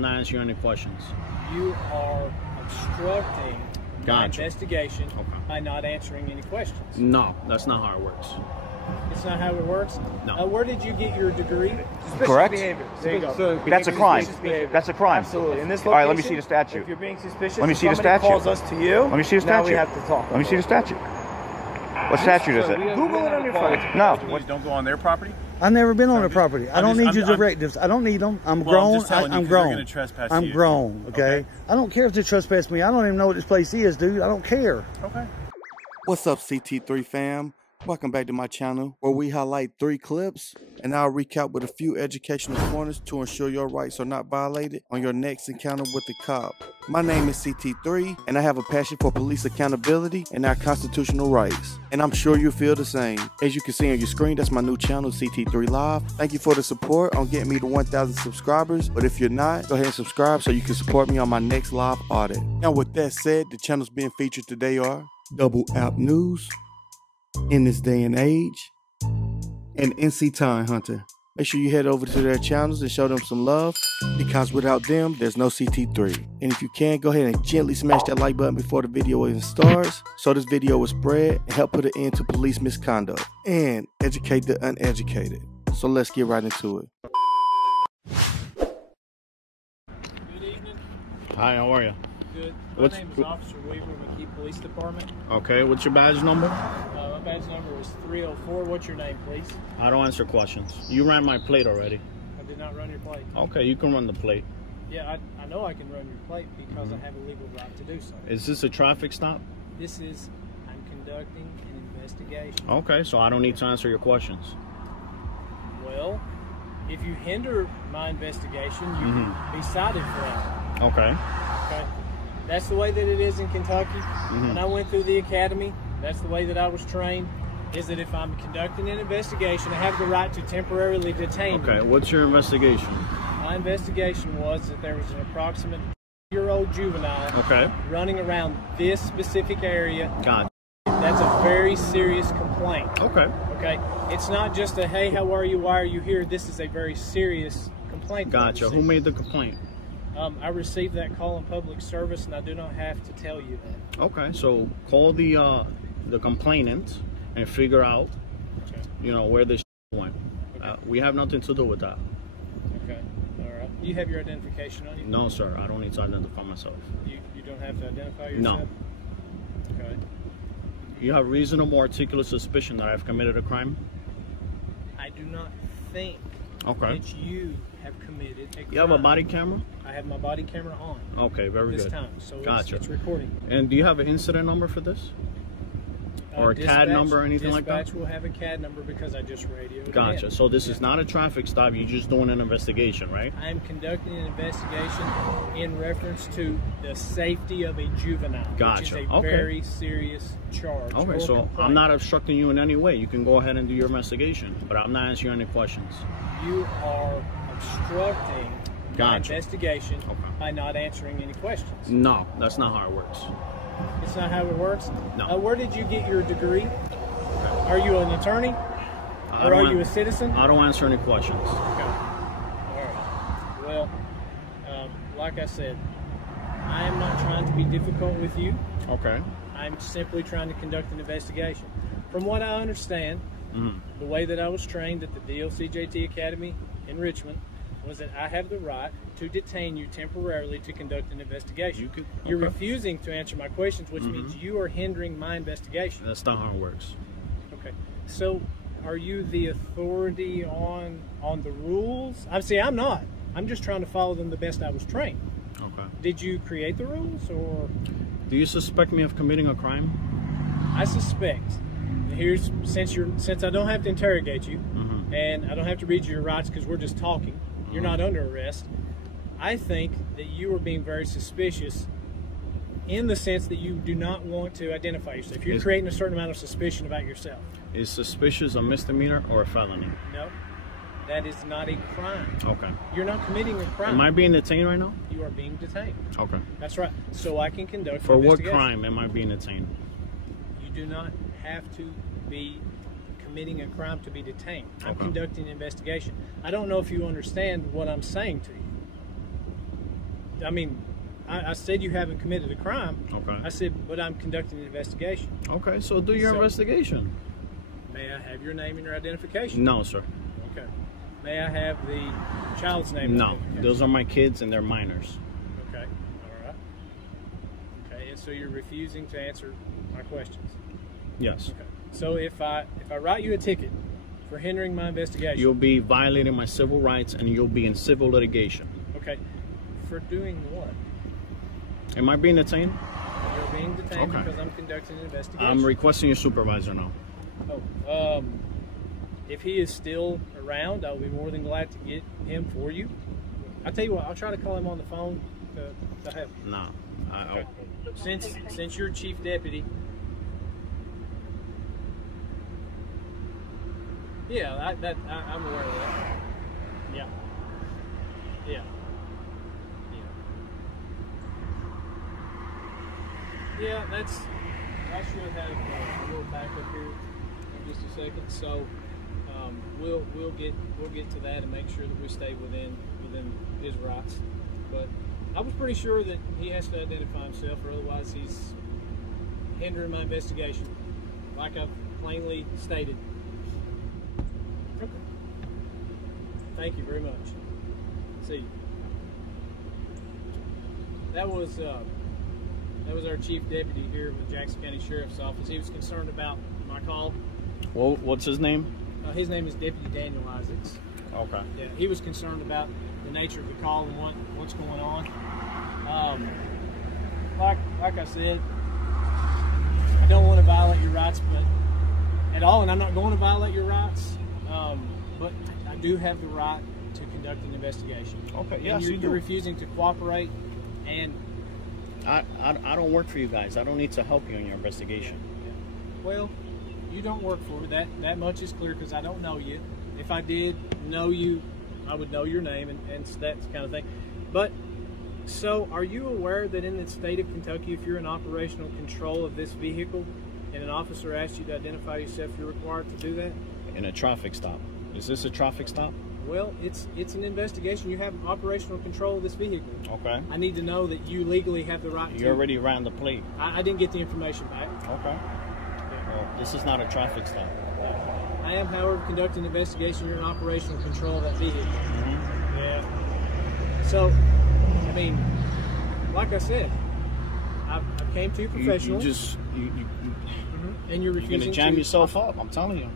I'm not answering any questions. You are obstructing my investigation by not answering any questions. No, that's not how it works. It's not how it works? No. Where did you get your degree? Correct. There you go. That's a crime. That's a crime. Absolutely. In this all right, let me see the statute. If you're being suspicious, let me see the statute. Calls us to you. Let me see the statute. Now we have to talk. Let me see the statute. What statute is it? Google it on your phone. No. Don't go on their property? I've never been on their property. I don't need your directives. I don't need them. I'm grown. I'm grown. I'm grown, okay? I don't care if they trespass me. I don't even know what this place is, dude. I don't care. Okay. What's up, CT3 fam? Welcome back to my channel where we highlight 3 clips and I'll recap with a few educational pointers to ensure your rights are not violated on your next encounter with the cop. My name is CT3 and I have a passion for police accountability and our constitutional rights. And I'm sure you feel the same. As you can see on your screen, that's my new channel, CT3 Live. Thank you for the support on getting me to 1,000 subscribers. But if you're not, go ahead and subscribe so you can support me on my next live audit. Now with that said, the channels being featured today are Double App News, In This Day and Age, and NC Time Hunter. Make sure you head over to their channels and show them some love, because without them, there's no CT3. And if you can, go ahead and gently smash that like button before the video even starts, so this video will spread and help put an end to police misconduct and educate the uneducated. So let's get right into it. Good evening. Hi, how are you? Good. My name is Officer Weaver, McKee Police Department. Okay, what's your badge number? My badge number is 304. What's your name, please? I don't answer questions. You ran my plate already. I did not run your plate. Okay, you can run the plate. Yeah, I know I can run your plate because I have a legal right to do so. Is this a traffic stop? This is, I'm conducting an investigation. Okay, so I don't need to answer your questions. Well, if you hinder my investigation, you can be cited for that. Okay. Okay. That's the way that it is in Kentucky. When I went through the academy, that's the way that I was trained, is that if I'm conducting an investigation, I have the right to temporarily detain you. Okay, what's your investigation? My investigation was that there was an approximate 2-year-old juvenile running around this specific area. God. That's a very serious complaint. Okay. Okay. It's not just a, hey, how are you? Why are you here? This is a very serious complaint. Gotcha. Who made the complaint? I received that call in public service, and I do not have to tell you that. Okay, so call the complainant and figure out, you know, where this went. Okay. We have nothing to do with that. Okay, all right. Do you have your identification on you? No, sir. I don't need to identify myself. You don't have to identify yourself? No. Okay. You have reasonable articulate suspicion that I've committed a crime? I do not think that you have committed a crime. You have a body camera? I have my body camera on. Okay, very good. This time, so gotcha. It's recording. And do you have an incident number for this? Or a CAD number or anything like that? Dispatch will have a CAD number because I just radioed. Gotcha. So this is not a traffic stop. You're just doing an investigation, right? I am conducting an investigation in reference to the safety of a juvenile. Gotcha. Which is a very serious charge. Okay, so I'm not obstructing you in any way. You can go ahead and do your investigation, but I'm not answering any questions. You are obstructing my investigation by not answering any questions. No, that's not how it works. It's not how it works? No. Where did you get your degree? Are you an attorney? Or are you a citizen? I don't answer any questions. Okay. All right. Well, like I said, I am not trying to be difficult with you. Okay. I'm simply trying to conduct an investigation. From what I understand, the way that I was trained at the DLCJT Academy in Richmond was that I have the right to detain you temporarily to conduct an investigation. You're refusing to answer my questions, which means you are hindering my investigation. That's not how it works. Okay. So, are you the authority on the rules? I'm not. I'm just trying to follow them the best I was trained. Okay. Did you create the rules, or? Do you suspect me of committing a crime? I suspect. Since I don't have to interrogate you, and I don't have to read you your rights because we're just talking. You're not under arrest. I think that you are being very suspicious in the sense that you do not want to identify yourself. You're creating a certain amount of suspicion about yourself. Is suspicious a misdemeanor or a felony? No, that is not a crime. Okay. You're not committing a crime. Am I being detained right now? You are being detained. Okay. That's right. So I can conduct For an what investigation. crime am I being detained? You do not have to be committing a crime to be detained. I'm conducting an investigation. I don't know if you understand what I'm saying to you. I mean, I said you haven't committed a crime. Okay. I said, but I'm conducting an investigation. Okay, so do your investigation. May I have your name and your identification? No, sir. Okay. May I have the child's name? No, those are my kids and they're minors. Okay. All right. Okay, and so you're refusing to answer my questions? Yes. Okay. So if I write you a ticket for hindering my investigation, you'll be violating my civil rights and you'll be in civil litigation. Okay. For doing what? Am I being detained? You're being detained because I'm conducting an investigation. I'm requesting your supervisor now. Oh, if he is still around, I'll be more than glad to get him for you. I'll tell you what, I'll try to call him on the phone to have. No. Okay. Since you're chief deputy. Yeah, I'm aware of that. Yeah. Yeah. Yeah, I should have a little backup here in just a second. So we'll get to that and make sure that we stay within his rights. But I was pretty sure that he has to identify himself, or otherwise he's hindering my investigation, like I've plainly stated. Okay. Thank you very much. See you. That was our chief deputy here with Jackson County Sheriff's Office. He was concerned about my call. Well, what's his name? His name is Deputy Daniel Isaacs. Okay. Yeah, he was concerned about the nature of the call and what's going on. Like I said, I don't want to violate your rights, but at all, and I'm not going to violate your rights. But I do have the right to conduct an investigation. Okay. Yes, and you're refusing to cooperate, and I don't work for you guys. I don't need to help you in your investigation. Well, you don't work for me. That much is clear because I don't know you. If I did know you, I would know your name and that kind of thing. But, so are you aware that in the state of Kentucky, if you're in operational control of this vehicle and an officer asks you to identify yourself, you're required to do that? In a traffic stop. Is this a traffic stop? Well, it's an investigation. You have operational control of this vehicle. Okay. I need to know that you legally have the right to. You already ran the plate. I didn't get the information back. Okay. Well, this is not a traffic stop. I am, however, conducting an investigation. You're in operational control of that vehicle. Mm-hmm. Yeah. So, I mean, like I said, I came to you professional. And you're refusing. You're gonna jam yourself up. I'm telling you.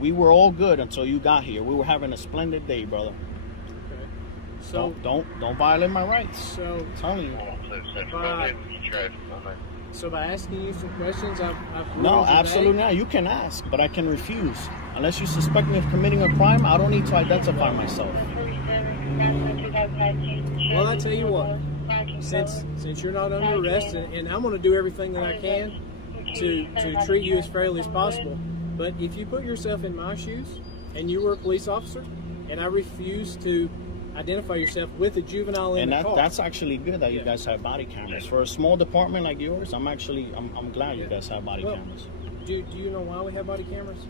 We were all good until you got here. We were having a splendid day, brother. Okay. So don't violate my rights. So I'm telling you. So by asking you some questions, I've no, absolutely not. You can ask, but I can refuse. Unless you suspect me of committing a crime, I don't need to identify myself. Well, I tell you what. Since you're not under arrest, and I'm going to do everything that I can to treat you as fairly as possible. But if you put yourself in my shoes, and you were a police officer, and I refuse to identify yourself with a juvenile in the car. That's actually good that you guys have body cameras. For a small department like yours, I'm glad you guys have body cameras. Do you know why we have body cameras?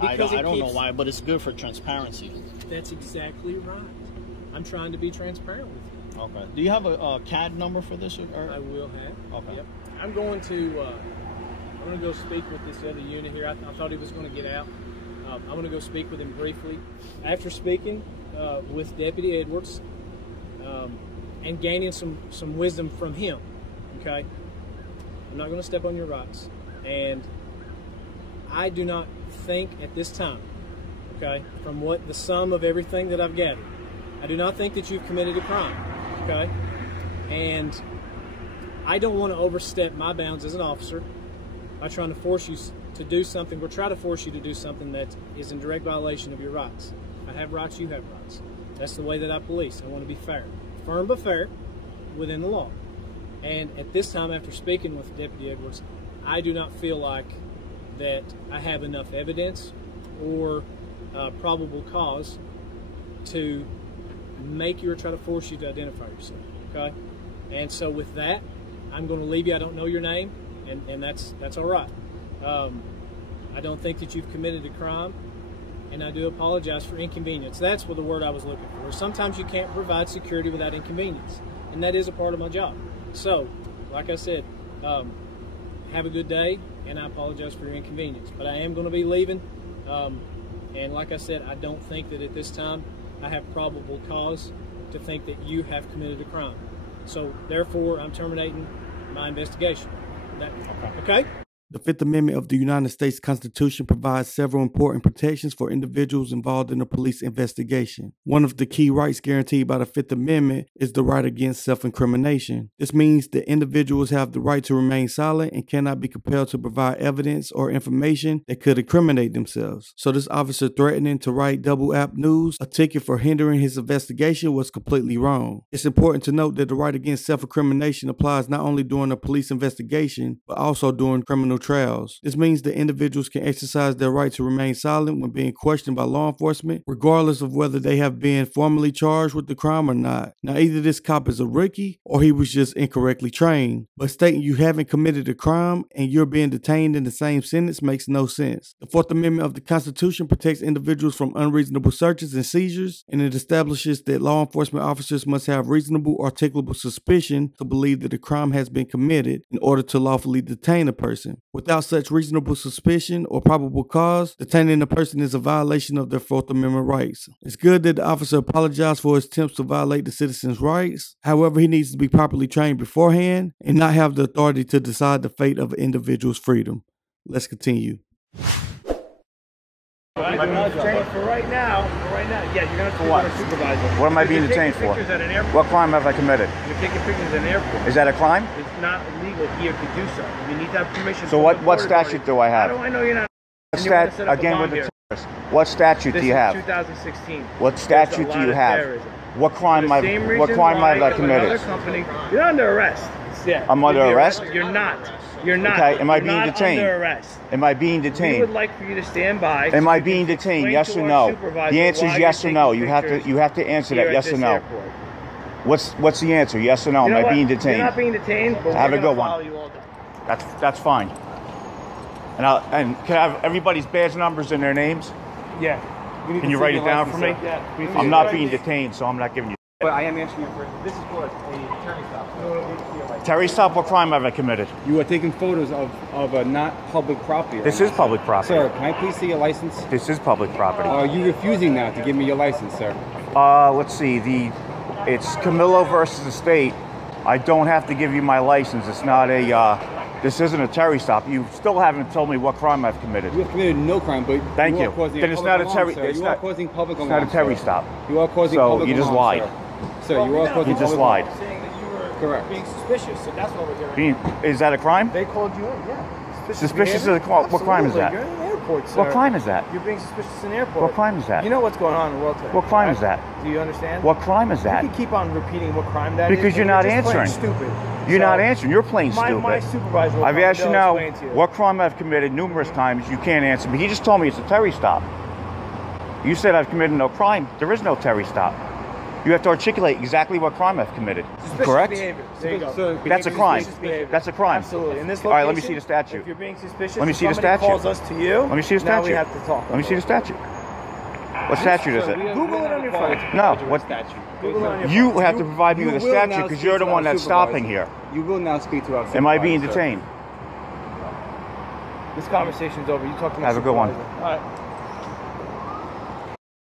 I don't know why, but it's good for transparency. That's exactly right. I'm trying to be transparent with you. Okay. Do you have a CAD number for this? I will have. Okay. Yep. I'm going to go speak with this other unit here. I thought he was going to get out. I'm going to go speak with him briefly. After speaking with Deputy Edwards and gaining some wisdom from him, okay, I'm not going to step on your rights. And I do not think at this time, okay, from what the sum of everything that I've gathered, I do not think that you've committed a crime, okay? And I don't want to overstep my bounds as an officer by trying to force you to do something, or try to force you to do something that is in direct violation of your rights. I have rights, you have rights. That's the way that I police. I want to be fair. Firm but fair within the law. And at this time, after speaking with Deputy Edwards, I do not feel like that I have enough evidence or probable cause to make you or try to force you to identify yourself, okay? And so with that, I'm going to leave you. I don't know your name, and that's all right. I don't think that you've committed a crime, and I do apologize for inconvenience. That's what the word I was looking for. Sometimes you can't provide security without inconvenience, and that is a part of my job. So, like I said, have a good day, and I apologize for your inconvenience. But I am going to be leaving, and like I said, I don't think that at this time I have probable cause to think that you have committed a crime. So, therefore, I'm terminating my investigation. Okay? The Fifth Amendment of the United States Constitution provides several important protections for individuals involved in a police investigation. One of the key rights guaranteed by the Fifth Amendment is the right against self-incrimination. This means that individuals have the right to remain silent and cannot be compelled to provide evidence or information that could incriminate themselves. So this officer threatening to write Double App News a ticket for hindering his investigation was completely wrong. It's important to note that the right against self-incrimination applies not only during a police investigation, but also during criminal trials. This means that individuals can exercise their right to remain silent when being questioned by law enforcement, regardless of whether they have been formally charged with the crime or not. Now, either this cop is a rookie or he was just incorrectly trained, but stating you haven't committed a crime and you're being detained in the same sentence makes no sense. The Fourth Amendment of the Constitution protects individuals from unreasonable searches and seizures, and it establishes that law enforcement officers must have reasonable articulable suspicion to believe that a crime has been committed in order to lawfully detain a person. Without such reasonable suspicion or probable cause, detaining a person is a violation of their Fourth Amendment rights. It's good that the officer apologized for his attempts to violate the citizens' rights. However, he needs to be properly trained beforehand and not have the authority to decide the fate of an individual's freedom. Let's continue. For right now, yeah, you're going to For what? supervisor. What am I being detained for? What crime have I committed? You're taking pictures at an airport. Is that a crime? It's not illegal here to do so. You need to have permission. So what statute do I have? How do I know you're not? Again with the terrorist. What statute do you have? 2016. What statute do you have? What crime have I committed? You're under arrest. Yeah. I'm under arrest? You're not. You're not. Okay, am I being detained? Under arrest. Am I being detained? We would like for you to stand by. Am I being detained? Yes or no? The answer is yes or no. You have to answer that yes or no. What's the answer? Yes or no? Am I being detained? You're not being detained. But have a good one. That's fine. And can I have everybody's badge numbers and their names? Yeah. Can you write it down for me? Yeah. I'm not being detained, so I'm not giving you. But I am answering you for this is for a Terry stop. Terry stop, what crime have I committed? You are taking photos of a not public property. This is public property. Sir, can I please see your license? This is public property. Are you refusing now to give me your license, sir? Let's see. It's Camillo versus the state. I don't have to give you my license. It's not a. This isn't a Terry stop. You still haven't told me what crime I've committed. You have committed no crime, but thank you. Then it's not a Terry. You are causing public alarm. It's not a Terry stop. You are causing public alarm. So you just lied. Sir, you are causing. You just lied. Saying that you were correct. being suspicious, so that's what we're doing. Is that a crime? They called you in, yeah. Suspicious of the crime. What crime is that? You're in an airport, sir. What crime is that? You're being suspicious in an airport. What crime is that? You know what's going on in the world today. What crime right? is that? Do you understand? What crime is that? You can keep on repeating what crime that is. Because you're not answering. Stupid. You're not answering. You're playing stupid. My supervisor will I've asked you now explain to you. what crime I've committed numerous times. You can't answer me. He just told me it's a Terry stop. You said I've committed no crime. There is no Terry stop. You have to articulate exactly what crime I've committed. Suspicious correct? Behavior. There you go. So that's a crime. That's a crime. Absolutely. In this location, all right, let me see the statute. If you're being suspicious, let me see the statute. Calls us to you. Let me see the statute. Now we have to talk. Let me see the statute. What statute is it? Google it on your phone. No. What statute? Google it on your phone. You have to provide me with a statute because you're the one that's stopping here. You will now speak to our Am I being detained? This conversation's over. You talk to my Have a good one. supervisor. All right.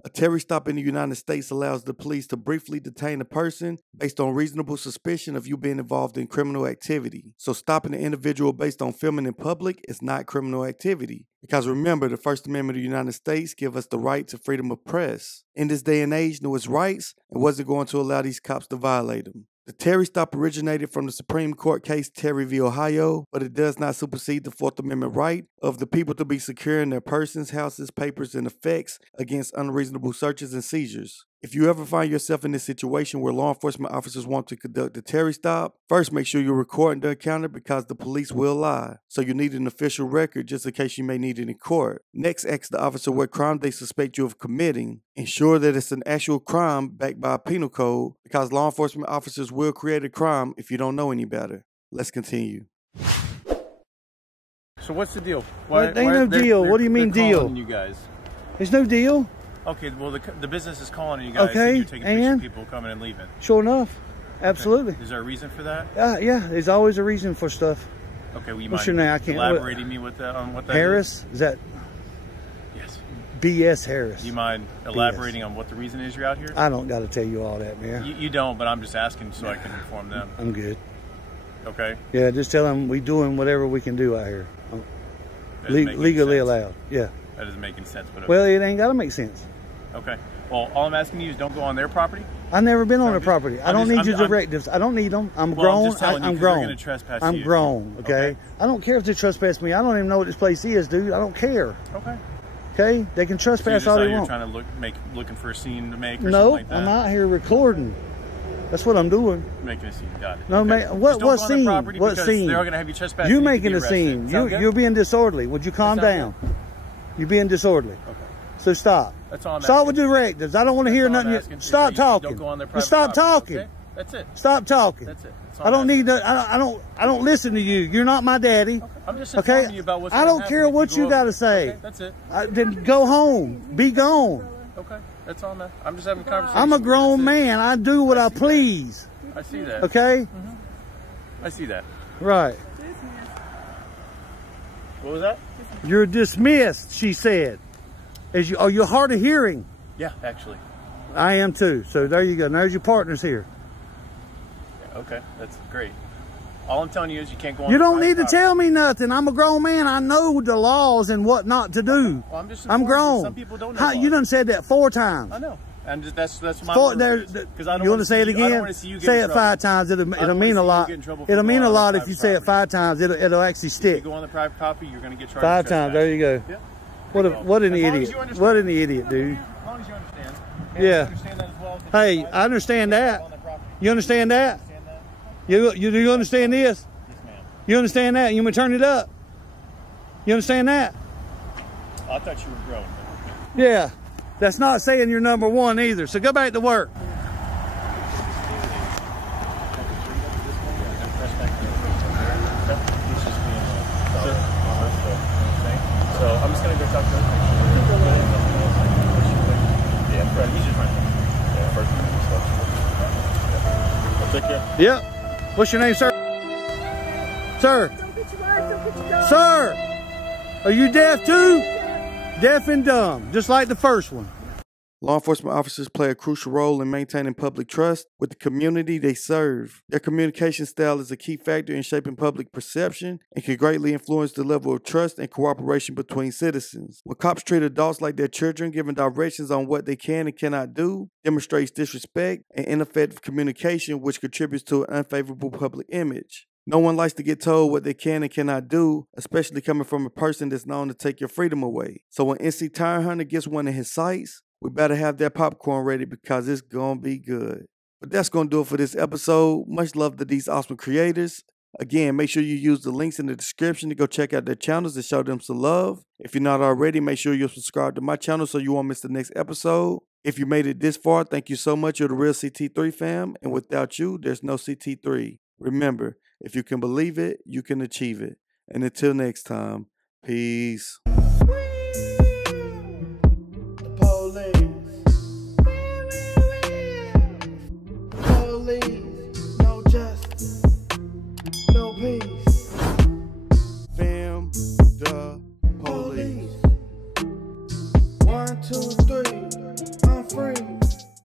A Terry stop in the United States allows the police to briefly detain a person based on reasonable suspicion of you being involved in criminal activity. So stopping an individual based on filming in public is not criminal activity. Because remember, the First Amendment of the United States gives us the right to freedom of press. In this day and age, knew its rights and wasn't going to allow these cops to violate them. The Terry stop originated from the Supreme Court case Terry v. Ohio, but it does not supersede the Fourth Amendment right of the people to be secure in their persons, houses, papers, and effects against unreasonable searches and seizures. If you ever find yourself in this situation where law enforcement officers want to conduct a Terry stop, first make sure you're recording the encounter because the police will lie. So you need an official record just in case you may need it in court. Next, ask the officer what crime they suspect you of committing. Ensure that it's an actual crime backed by a penal code because law enforcement officers will create a crime if you don't know any better. Let's continue. So what's the deal? Ain't no deal. What do you mean deal? You guys. It's no deal. Okay, well, the business is calling you guys, okay, and you're taking pictures of people coming and leaving. Sure enough. Absolutely. Okay. Is there a reason for that? Yeah, there's always a reason for stuff. Okay, well, you What's mind your name? I can't elaborating me with that, on what that Harris? Is that? Yes. BS Harris. Do you mind elaborating on what the reason is you're out here? I don't got to tell you all that, man. You don't, but I'm just asking so I can inform them. I'm good. Okay. Yeah, just tell them we doing whatever we can do out here. Legally allowed. Yeah. That doesn't make any sense. But okay. Well, it ain't got to make sense. Okay. Well, all I'm asking you is don't go on their property. I've never been on their property. I don't need your directives. I don't need them. I'm grown. I'm grown. I'm grown. Okay? I don't care if they trespass me. I don't even know what this place is, dude. I don't care. Okay. Okay? They can trespass all they want. You're trying to looking for a scene to make or no, something like that? I'm out here recording. That's what I'm doing. Making a scene. Got it. No, okay. What scene? What scene? They're going to have you trespass. You making a scene. You're being disorderly. Would you calm down? You're being disorderly. Okay. So stop. That's all I'm Stop with the directives. I don't want to hear nothing. Stop talking. Don't go on their private stop talking. Okay? That's it. Stop talking. That's it. I don't need that. I don't listen to you. You're not my daddy. Okay. I'm just informing you about what's I don't care what you got to say. Okay, that's it. Then go home. Be gone. Okay. That's all, man. I'm just having a conversation. I'm a grown man. I do what I please. I see that. Okay? I see that. Right. What was that? You're dismissed, she said. Are you hard of hearing? Yeah, actually. I am too. So there you go. There's your partners here. Okay, that's great. All I'm telling you is you can't go on. You don't need to tell me nothing. I'm a grown man. I know the laws and what not to do. Well, I'm grown. Some people don't know. You done said that 4 times. I know. And that's my because I don't want to say it again. Say it 5 times. It'll mean a lot. It'll mean a lot if you say it 5 times. It'll actually stick. If you go on the private property, you're going to get charged 5 times. There you go. Yeah. What an idiot. What an idiot, dude. As long as you understand. Yeah. Understand that as well. Hey, I understand that. You understand that? Do you understand this? Yes, ma'am. You understand that? You want me to turn it up? You understand that? I thought you were grown. Yeah. That's not saying you're number 1 either. So go back to work. So I'm just going to go talk to her. Yeah, right. He's just right. Yeah, first. I'll take care. Yep. What's your name, sir? Sir. Sir. Are you deaf too? Deaf and dumb, just like the first one. Law enforcement officers play a crucial role in maintaining public trust with the community they serve. Their communication style is a key factor in shaping public perception and can greatly influence the level of trust and cooperation between citizens. When cops treat adults like their children, giving directions on what they can and cannot do, demonstrates disrespect and ineffective communication, which contributes to an unfavorable public image. No one likes to get told what they can and cannot do, especially coming from a person that's known to take your freedom away. So when NC Tire Hunter gets one in his sights, we better have that popcorn ready because it's gonna be good. But that's gonna do it for this episode. Much love to these awesome creators. Again, make sure you use the links in the description to go check out their channels and show them some love. If you're not already, make sure you're subscribed to my channel so you won't miss the next episode. If you made it this far, thank you so much. You're the real CT3 fam, and without you, there's no CT3. Remember, if you can believe it, you can achieve it. And until next time, peace.